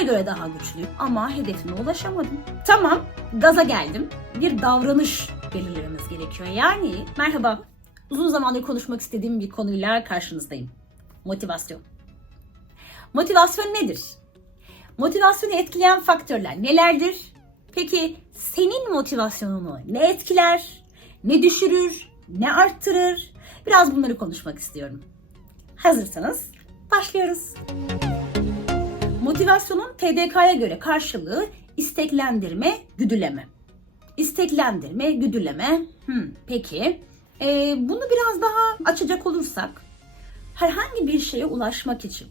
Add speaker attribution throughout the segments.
Speaker 1: Neye göre daha güçlüyüm ama hedefime ulaşamadım. Tamam, gaza geldim. Bir davranış belirlememiz gerekiyor. Yani merhaba, uzun zamandır konuşmak istediğim bir konuyla karşınızdayım. Motivasyon. Motivasyon nedir? Motivasyonu etkileyen faktörler nelerdir? Peki senin motivasyonunu ne etkiler, ne düşürür, ne arttırır? Biraz bunları konuşmak istiyorum. Hazırsanız başlıyoruz. Motivasyonun TDK'ya göre karşılığı isteklendirme, güdüleme. İsteklendirme, güdüleme. Hmm, peki. Ee, bunu biraz daha açacak olursak, herhangi bir şeye ulaşmak için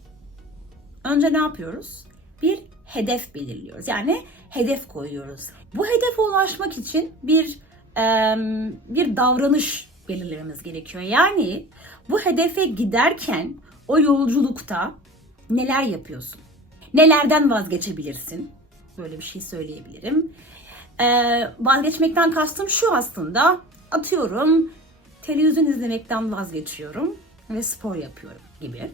Speaker 1: önce ne yapıyoruz? Bir hedef belirliyoruz. Yani hedef koyuyoruz. Bu hedefe ulaşmak için bir e, bir davranış belirlememiz gerekiyor. Yani bu hedefe giderken o yolculukta neler yapıyorsun? Nelerden vazgeçebilirsin? Böyle bir şey söyleyebilirim. Ee, vazgeçmekten kastım şu aslında. Atıyorum televizyon izlemekten vazgeçiyorum ve spor yapıyorum gibi.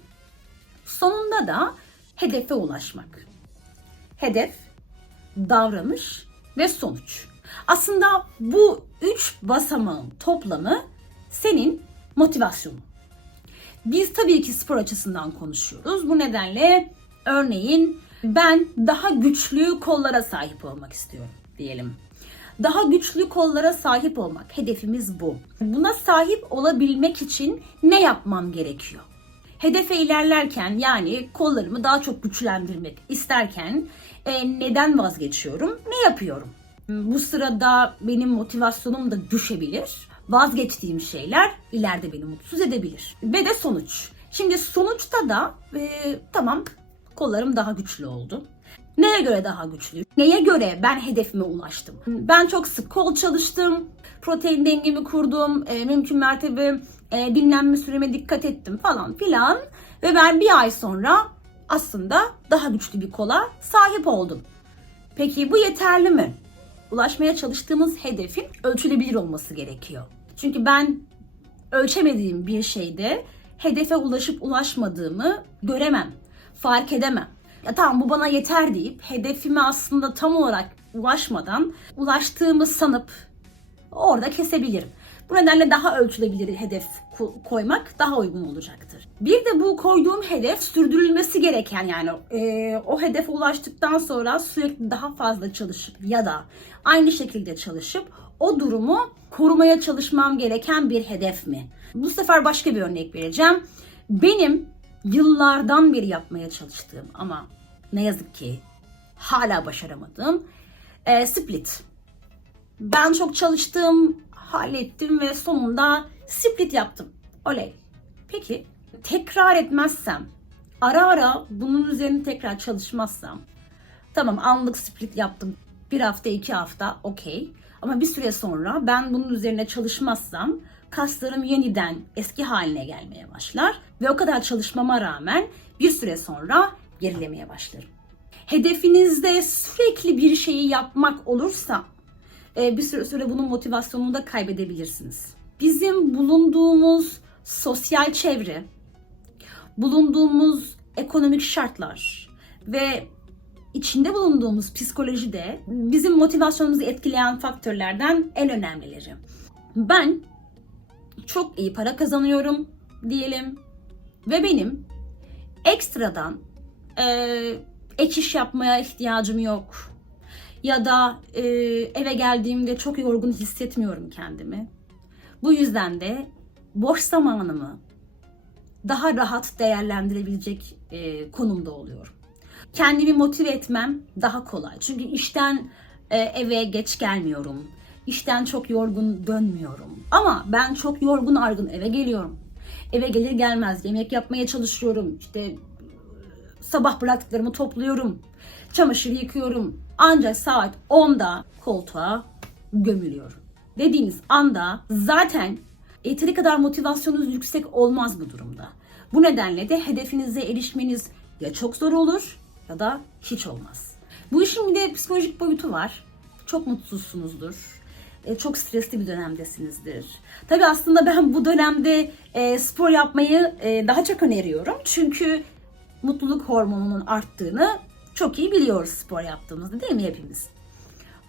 Speaker 1: Sonunda da hedefe ulaşmak. Hedef, davranış ve sonuç. Aslında bu üç basamağın toplamı senin motivasyonun. Biz tabii ki spor açısından konuşuyoruz. Bu nedenle örneğin ben daha güçlü kollara sahip olmak istiyorum diyelim. Daha güçlü kollara sahip olmak hedefimiz bu. Buna sahip olabilmek için ne yapmam gerekiyor? Hedefe ilerlerken yani kollarımı daha çok güçlendirmek isterken e, neden vazgeçiyorum? Ne yapıyorum? Bu sırada benim motivasyonum da düşebilir. Vazgeçtiğim şeyler ileride beni mutsuz edebilir. Ve de sonuç. Şimdi sonuçta da e, tamam kollarım daha güçlü oldu. Neye göre daha güçlü? Neye göre ben hedefime ulaştım? Ben çok sık kol çalıştım, protein dengemi kurdum, e, mümkün mertebe e, dinlenme süreme dikkat ettim falan filan. Ve ben bir ay sonra aslında daha güçlü bir kola sahip oldum. Peki bu yeterli mi? Ulaşmaya çalıştığımız hedefin ölçülebilir olması gerekiyor. Çünkü ben ölçemediğim bir şeyde hedefe ulaşıp ulaşmadığımı göremem, fark edemem. Ya tamam bu bana yeter deyip hedefime aslında tam olarak ulaşmadan ulaştığımı sanıp orada kesebilirim. Bu nedenle daha ölçülebilir hedef ko- koymak daha uygun olacaktır. Bir de bu koyduğum hedef sürdürülmesi gereken yani e, o hedefe ulaştıktan sonra sürekli daha fazla çalışıp ya da aynı şekilde çalışıp o durumu korumaya çalışmam gereken bir hedef mi? Bu sefer başka bir örnek vereceğim. Benim yıllardan beri yapmaya çalıştığım ama ne yazık ki hala başaramadığım e, split. Ben çok çalıştım, hallettim ve sonunda split yaptım. Oley. Peki tekrar etmezsem, ara ara bunun üzerine tekrar çalışmazsam, tamam anlık split yaptım. Bir hafta, iki hafta okey. Ama bir süre sonra ben bunun üzerine çalışmazsam kaslarım yeniden eski haline gelmeye başlar. Ve o kadar çalışmama rağmen bir süre sonra gerilemeye başlarım. Hedefinizde sürekli bir şeyi yapmak olursa e, bir süre sonra bunun motivasyonunu da kaybedebilirsiniz. Bizim bulunduğumuz sosyal çevre, bulunduğumuz ekonomik şartlar ve içinde bulunduğumuz psikoloji de bizim motivasyonumuzu etkileyen faktörlerden en önemlileri. Ben çok iyi para kazanıyorum diyelim ve benim ekstradan e, ek iş yapmaya ihtiyacım yok ya da e, eve geldiğimde çok yorgun hissetmiyorum kendimi. Bu yüzden de boş zamanımı daha rahat değerlendirebilecek e, konumda oluyorum. Kendimi motive etmem daha kolay. Çünkü işten e, eve geç gelmiyorum. İşten çok yorgun dönmüyorum. Ama ben çok yorgun argın eve geliyorum. Eve gelir gelmez yemek yapmaya çalışıyorum. İşte sabah bıraktıklarımı topluyorum. Çamaşır yıkıyorum. Ancak saat 10'da koltuğa gömülüyorum. Dediğiniz anda zaten yeteri kadar motivasyonunuz yüksek olmaz bu durumda. Bu nedenle de hedefinize erişmeniz ya çok zor olur ya da hiç olmaz. Bu işin bir de psikolojik boyutu var. Çok mutsuzsunuzdur. E, Çok stresli bir dönemdesinizdir. Tabii aslında ben bu dönemde e, spor yapmayı e, daha çok öneriyorum. Çünkü mutluluk hormonunun arttığını çok iyi biliyoruz spor yaptığımızda değil mi hepimiz?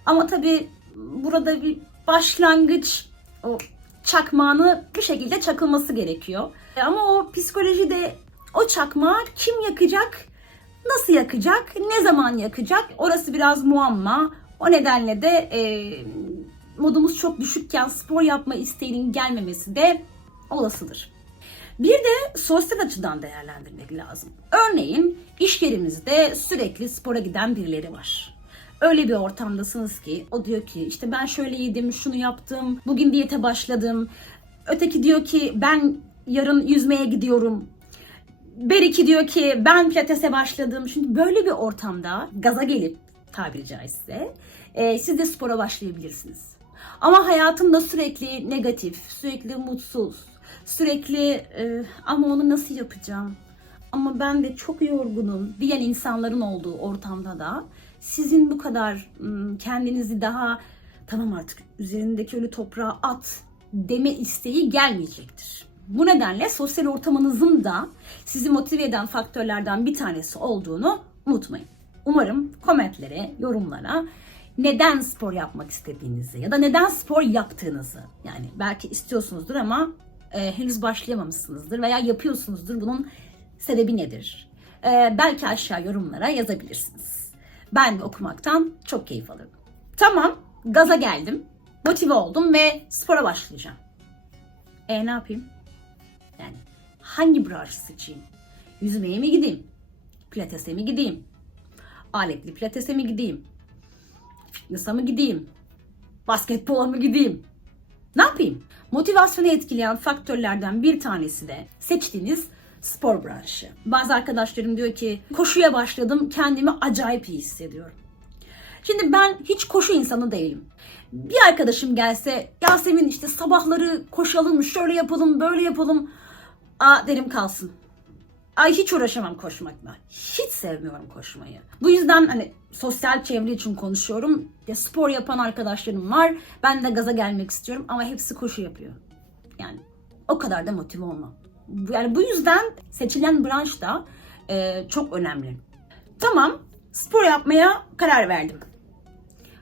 Speaker 1: Ama tabii burada bir başlangıç o çakmağını bir şekilde çakılması gerekiyor. Ama o psikolojide o çakmağı kim yakacak, nasıl yakacak, ne zaman yakacak orası biraz muamma. O nedenle de e, modumuz çok düşükken spor yapma isteğinin gelmemesi de olasıdır. Bir de sosyal açıdan değerlendirmek lazım. Örneğin iş yerimizde sürekli spora giden birileri var. Öyle bir ortamdasınız ki o diyor ki işte ben şöyle yedim, şunu yaptım, bugün diyete başladım. Öteki diyor ki ben yarın yüzmeye gidiyorum. Beriki diyor ki ben pilatese başladım. Şimdi böyle bir ortamda gaza gelip tabiri caizse e, siz de spora başlayabilirsiniz. Ama hayatımda sürekli negatif, sürekli mutsuz, sürekli e, ama onu nasıl yapacağım? Ama ben de çok yorgunum diyen insanların olduğu ortamda da sizin bu kadar kendinizi daha tamam artık üzerindeki ölü toprağa at deme isteği gelmeyecektir. Bu nedenle sosyal ortamınızın da sizi motive eden faktörlerden bir tanesi olduğunu unutmayın. Umarım komentlere, yorumlara neden spor yapmak istediğinizi ya da neden spor yaptığınızı yani belki istiyorsunuzdur ama e, henüz başlayamamışsınızdır veya yapıyorsunuzdur bunun sebebi nedir? E, belki aşağı yorumlara yazabilirsiniz. Ben de okumaktan çok keyif alırım. Tamam, gaza geldim, motive oldum ve spora başlayacağım. E ne yapayım? Yani hangi branşı seçeyim? Yüzmeye mi gideyim? Pilates'e mi gideyim? Aletli pilates'e mi gideyim? Fitness'a mı gideyim? Basketbola mı gideyim? Ne yapayım? Motivasyonu etkileyen faktörlerden bir tanesi de seçtiğiniz spor branşı. Bazı arkadaşlarım diyor ki koşuya başladım kendimi acayip iyi hissediyorum. Şimdi ben hiç koşu insanı değilim. Bir arkadaşım gelse Yasemin işte sabahları koşalım şöyle yapalım böyle yapalım. Aa derim kalsın. Ay hiç uğraşamam koşmakla. Hiç sevmiyorum koşmayı. Bu yüzden hani sosyal çevre için konuşuyorum. Ya spor yapan arkadaşlarım var. Ben de gaza gelmek istiyorum ama hepsi koşu yapıyor. Yani o kadar da motive olmam. Yani bu yüzden seçilen branş da e, çok önemli. Tamam, spor yapmaya karar verdim.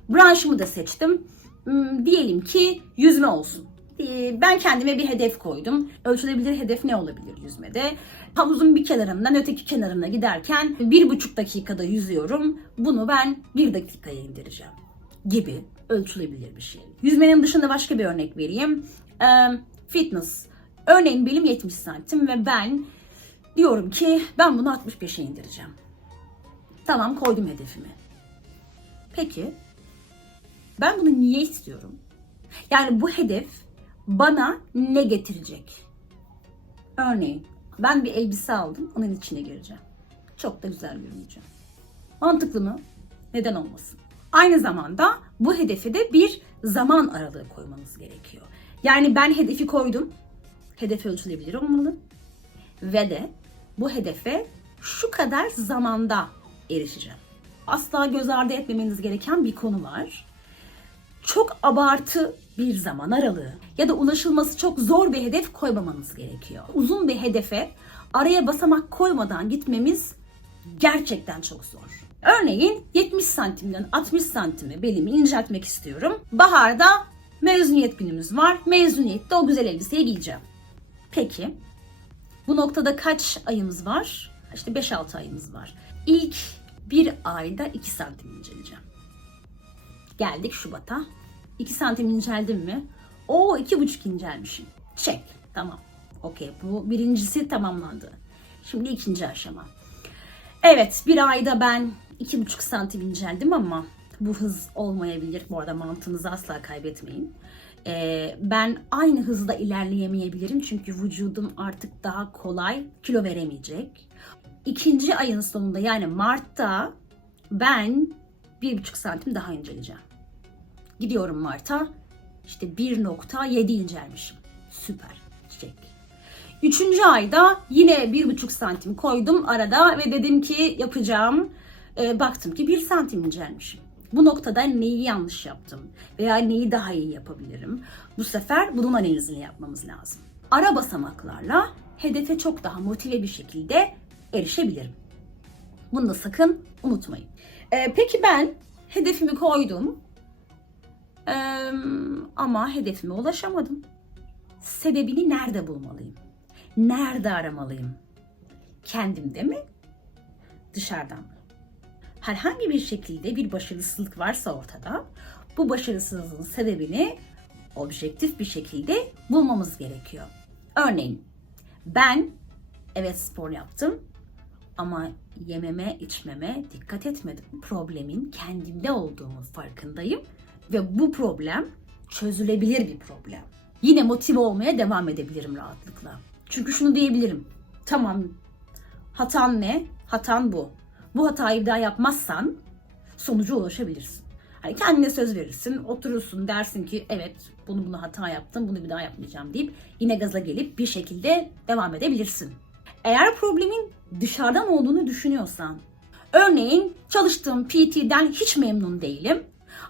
Speaker 1: Branşımı da seçtim. Hmm, diyelim ki yüzme olsun. Ee, Ben kendime bir hedef koydum. Ölçülebilir hedef ne olabilir yüzmede? Havuzun bir kenarından öteki kenarına giderken bir buçuk dakikada yüzüyorum. Bunu ben bir dakikaya indireceğim gibi ölçülebilir bir şey. Yüzmenin dışında başka bir örnek vereyim. Ee, fitness. Örneğin benim 70 santim ve ben diyorum ki ben bunu 65'e indireceğim. Tamam koydum hedefimi. Peki ben bunu niye istiyorum? Yani bu hedef bana ne getirecek? Örneğin ben bir elbise aldım, onun içine gireceğim. Çok da güzel görüneceğim. Mantıklı mı? Neden olmasın? Aynı zamanda bu hedefe de bir zaman aralığı koymanız gerekiyor. Yani ben hedefi koydum. Hedef ölçülebilir olmalı. Ve de bu hedefe şu kadar zamanda erişeceğim. Asla göz ardı etmemeniz gereken bir konu var çok abartı bir zaman aralığı ya da ulaşılması çok zor bir hedef koymamanız gerekiyor. Uzun bir hedefe araya basamak koymadan gitmemiz gerçekten çok zor. Örneğin 70 santimden 60 santime belimi inceltmek istiyorum. Baharda mezuniyet günümüz var. Mezuniyette o güzel elbiseyi giyeceğim. Peki bu noktada kaç ayımız var? İşte 5-6 ayımız var. İlk bir ayda 2 santim inceleyeceğim. Geldik Şubat'a. 2 santim inceldim mi? O iki buçuk incelmişim. Çek. Tamam. Okey. Bu birincisi tamamlandı. Şimdi ikinci aşama. Evet bir ayda ben iki buçuk santim inceldim ama bu hız olmayabilir. Bu arada mantığınızı asla kaybetmeyin. Ee, ben aynı hızda ilerleyemeyebilirim çünkü vücudum artık daha kolay kilo veremeyecek. İkinci ayın sonunda yani Mart'ta ben bir buçuk santim daha inceleyeceğim. Gidiyorum Mart'a. İşte 1.7 incelmişim. Süper. Çiçek. Üçüncü ayda yine bir buçuk santim koydum arada ve dedim ki yapacağım. Ee, baktım ki bir santim incelmişim. Bu noktada neyi yanlış yaptım veya neyi daha iyi yapabilirim? Bu sefer bunun analizini yapmamız lazım. Ara basamaklarla hedefe çok daha motive bir şekilde erişebilirim. Bunu da sakın unutmayın. Ee, peki ben hedefimi koydum. Ee, ama hedefime ulaşamadım. Sebebini nerede bulmalıyım? Nerede aramalıyım? Kendimde mi? Dışarıdan mı? Herhangi bir şekilde bir başarısızlık varsa ortada, bu başarısızlığın sebebini objektif bir şekilde bulmamız gerekiyor. Örneğin ben evet spor yaptım ama yememe, içmeme dikkat etmedim. Problemin kendimde olduğunu farkındayım ve bu problem çözülebilir bir problem. Yine motive olmaya devam edebilirim rahatlıkla. Çünkü şunu diyebilirim. Tamam hatan ne? Hatan bu. Bu hatayı bir daha yapmazsan sonuca ulaşabilirsin. Hani kendine söz verirsin, oturursun dersin ki evet bunu bunu hata yaptım, bunu bir daha yapmayacağım deyip yine gaza gelip bir şekilde devam edebilirsin. Eğer problemin dışarıdan olduğunu düşünüyorsan, örneğin çalıştığım PT'den hiç memnun değilim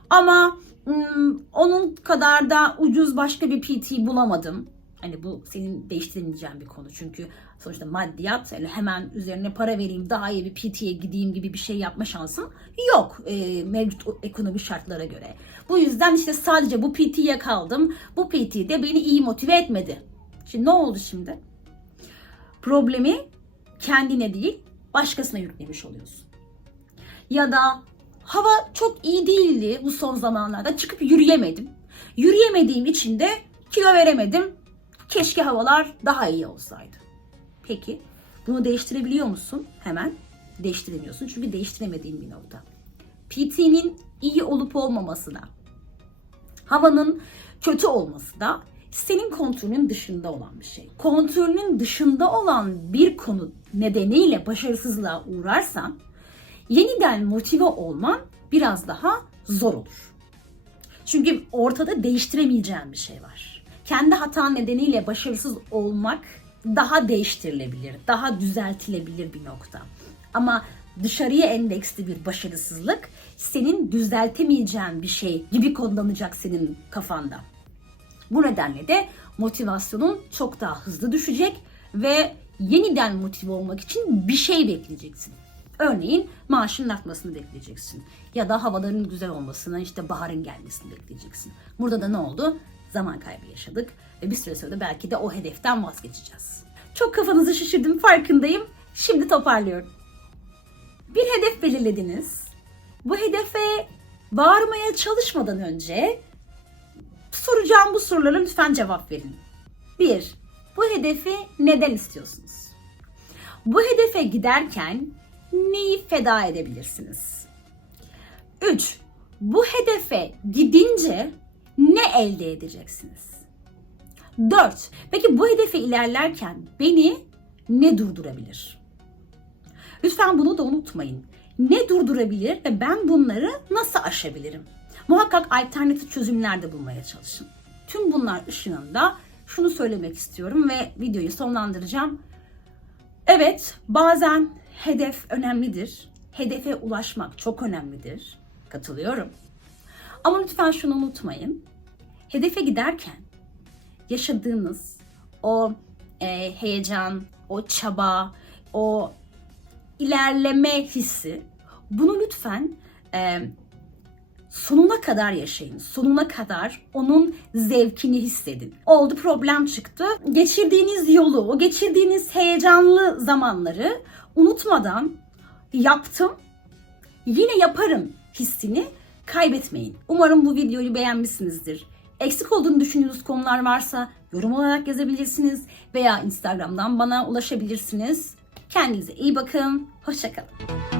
Speaker 1: ama hmm, onun kadar da ucuz başka bir PT bulamadım. Hani bu senin değiştiremeyeceğin bir konu çünkü sonuçta maddiyat öyle hemen üzerine para vereyim daha iyi bir PT'ye gideyim gibi bir şey yapma şansın yok e, mevcut o- ekonomi şartlara göre. Bu yüzden işte sadece bu PT'ye kaldım. Bu PT de beni iyi motive etmedi. Şimdi ne oldu şimdi? Problemi kendine değil başkasına yüklemiş oluyorsun. Ya da hava çok iyi değildi bu son zamanlarda çıkıp yürüyemedim. Yürüyemediğim için de kilo veremedim. Keşke havalar daha iyi olsaydı. Peki bunu değiştirebiliyor musun? Hemen değiştiremiyorsun çünkü değiştiremediğin bir nokta. PT'nin iyi olup olmaması da, havanın kötü olması da senin kontrolünün dışında olan bir şey. Kontrolünün dışında olan bir konu nedeniyle başarısızlığa uğrarsan yeniden motive olman biraz daha zor olur. Çünkü ortada değiştiremeyeceğin bir şey var. Kendi hatan nedeniyle başarısız olmak daha değiştirilebilir, daha düzeltilebilir bir nokta. Ama dışarıya endeksli bir başarısızlık senin düzeltemeyeceğin bir şey gibi kodlanacak senin kafanda. Bu nedenle de motivasyonun çok daha hızlı düşecek ve yeniden motive olmak için bir şey bekleyeceksin. Örneğin maaşının artmasını bekleyeceksin. Ya da havaların güzel olmasını, işte baharın gelmesini bekleyeceksin. Burada da ne oldu? Zaman kaybı yaşadık ve bir süre sonra da belki de o hedeften vazgeçeceğiz. Çok kafanızı şişirdim farkındayım. Şimdi toparlıyorum. Bir hedef belirlediniz. Bu hedefe bağırmaya çalışmadan önce soracağım bu sorulara lütfen cevap verin. 1. Bu hedefi neden istiyorsunuz? Bu hedefe giderken neyi feda edebilirsiniz? 3. Bu hedefe gidince ne elde edeceksiniz? 4. Peki bu hedefe ilerlerken beni ne durdurabilir? Lütfen bunu da unutmayın. Ne durdurabilir ve ben bunları nasıl aşabilirim? Muhakkak alternatif çözümler de bulmaya çalışın. Tüm bunlar ışığında şunu söylemek istiyorum ve videoyu sonlandıracağım. Evet, bazen hedef önemlidir. Hedefe ulaşmak çok önemlidir. Katılıyorum. Ama lütfen şunu unutmayın. Hedefe giderken yaşadığınız o e, heyecan, o çaba, o ilerleme hissi bunu lütfen e, sonuna kadar yaşayın. Sonuna kadar onun zevkini hissedin. Oldu problem çıktı. Geçirdiğiniz yolu, o geçirdiğiniz heyecanlı zamanları unutmadan yaptım, yine yaparım hissini kaybetmeyin. Umarım bu videoyu beğenmişsinizdir. Eksik olduğunu düşündüğünüz konular varsa yorum olarak yazabilirsiniz veya Instagram'dan bana ulaşabilirsiniz. Kendinize iyi bakın. Hoşçakalın.